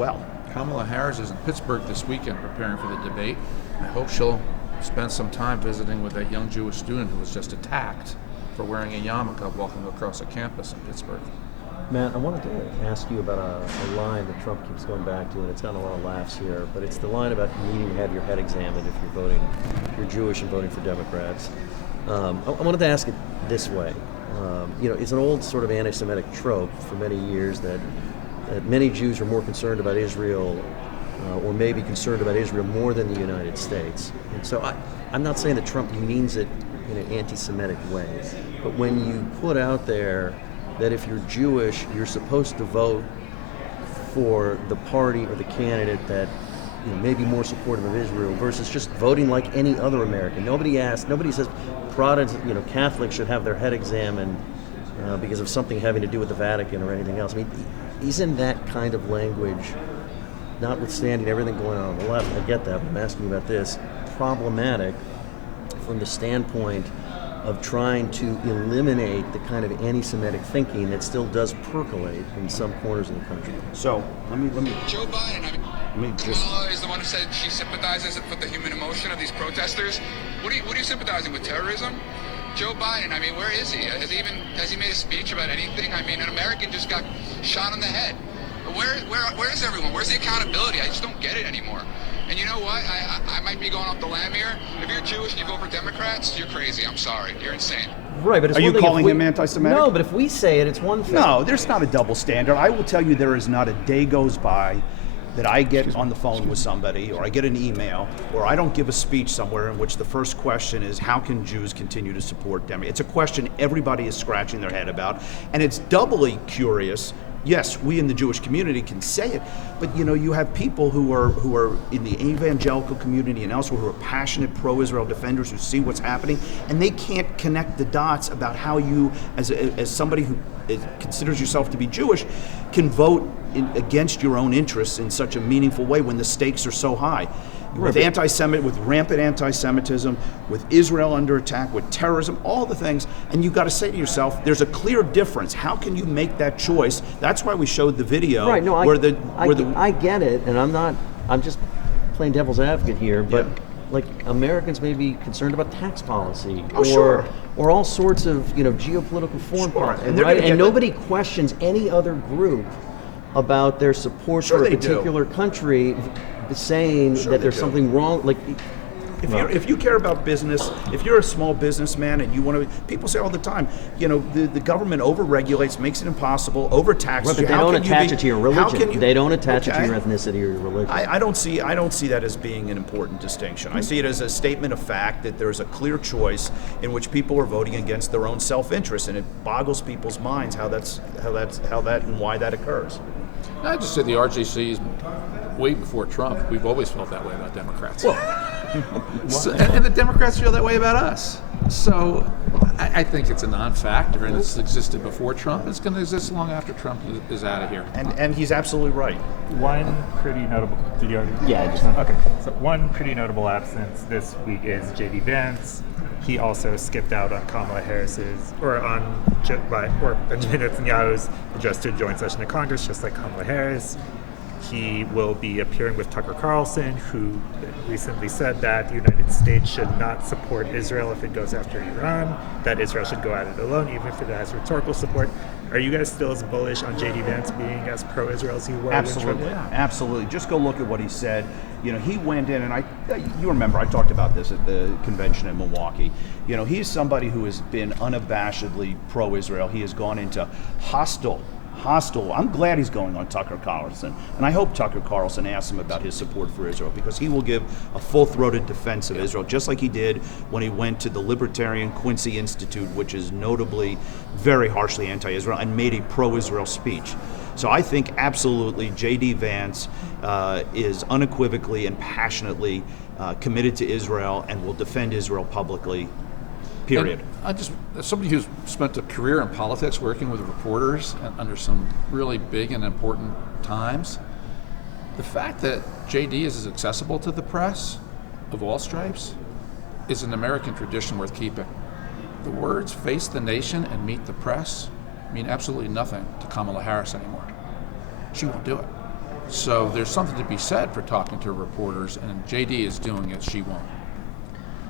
Well, Kamala Harris is in Pittsburgh this weekend preparing for the debate. I hope she'll spend some time visiting with that young Jewish student who was just attacked for wearing a yarmulke walking across a campus in Pittsburgh. Matt, I wanted to ask you about a line that Trump keeps going back to, and it's gotten a lot of laughs here, but it's the line about needing to have your head examined if you're Jewish and voting for Democrats. I wanted to ask it this way. It's an old sort of anti-Semitic trope for many years that many Jews are more concerned about Israel or maybe concerned about Israel more than the United States. And so I'm not saying that Trump means it in an anti-Semitic way, but when you put out there that if you're Jewish, you're supposed to vote for the party or the candidate that may be more supportive of Israel versus just voting like any other American. Nobody says Protestant, Catholics should have their head examined because of something having to do with the Vatican or anything else. I mean, isn't that kind of language, notwithstanding everything going on the left, I get that, but I'm asking you about this, problematic from the standpoint of trying to eliminate the kind of anti-Semitic thinking that still does percolate in some corners of the country? so let me Joe Biden, just Kamala is the one who said she sympathizes with the human emotion of these protesters. What are you sympathizing with, terrorism? Joe Biden, where is he? Has he made a speech about anything? An American just got shot on the head. Where is everyone? Where's the accountability? I just don't get it anymore. And you know what? I might be going off the lamb here. If you're Jewish and you vote for Democrats, you're crazy. I'm sorry. You're insane. Right, but it's Are you one thing calling him anti-Semitic? No, but if we say it, it's one thing. No, there's not a double standard. I will tell you there is not a day goes by that I get on the phone with somebody or I get an email or I don't give a speech somewhere in which the first question is how can Jews continue to support them? It's a question everybody is scratching their head about, and it's doubly curious. Yes, we in the Jewish community can say it, but you have people who are in the evangelical community and elsewhere who are passionate pro-Israel defenders who see what's happening, and they can't connect the dots about how you, as somebody who considers yourself to be Jewish, can vote against your own interests in such a meaningful way when the stakes are so high. With rampant anti-Semitism, with Israel under attack, with terrorism, all the things, and you've got to say to yourself, there's a clear difference. How can you make that choice? That's why we showed the video. Right, no, I get it, and I'm just playing devil's advocate here, but Americans may be concerned about tax policy or all sorts of geopolitical foreign policy, right? And nobody questions any other group about their support for a particular country, saying that there's something wrong. If you care about business, if you're a small businessman and you want to, people say all the time, the government overregulates, makes it impossible, overtaxes you. But they don't attach it to your religion. They don't attach it to your ethnicity or your religion. I don't see that as being an important distinction. I see it as a statement of fact that there's a clear choice in which people are voting against their own self-interest, and it boggles people's minds how that and why that occurs. I just say the RJC is way before Trump. We've always felt that way about Democrats. And the Democrats feel that way about us. So I think it's a non-factor, and it's existed before Trump. It's going to exist long after Trump is out of here. And he's absolutely right. One pretty notable. Did you already? Yeah. Okay. So one pretty notable absence this week is J.D. Vance. He also skipped out on Kamala Harris's or Benjamin Netanyahu's address to a joint session of Congress, just like Kamala Harris. He will be appearing with Tucker Carlson, who recently said that the United States should not support Israel if it goes after Iran, that Israel should go at it alone, even if it has rhetorical support. Are you guys still as bullish on J.D. Vance being as pro-Israel as you were? Absolutely. Just go look at what he said. He went in, and you remember I talked about this at the convention in Milwaukee. He's somebody who has been unabashedly pro-Israel. He has gone into hostile. I'm glad he's going on Tucker Carlson, and I hope Tucker Carlson asks him about his support for Israel, because he will give a full-throated defense of Israel, just like he did when he went to the Libertarian Quincy Institute, which is notably very harshly anti-Israel, and made a pro-Israel speech. So I think absolutely J.D. Vance is unequivocally and passionately committed to Israel and will defend Israel publicly. Period. As somebody who's spent a career in politics working with reporters under some really big and important times, the fact that JD is as accessible to the press of all stripes is an American tradition worth keeping. The words "face the nation" and "meet the press" mean absolutely nothing to Kamala Harris anymore. She won't do it. So there's something to be said for talking to reporters, and JD is doing it, she won't.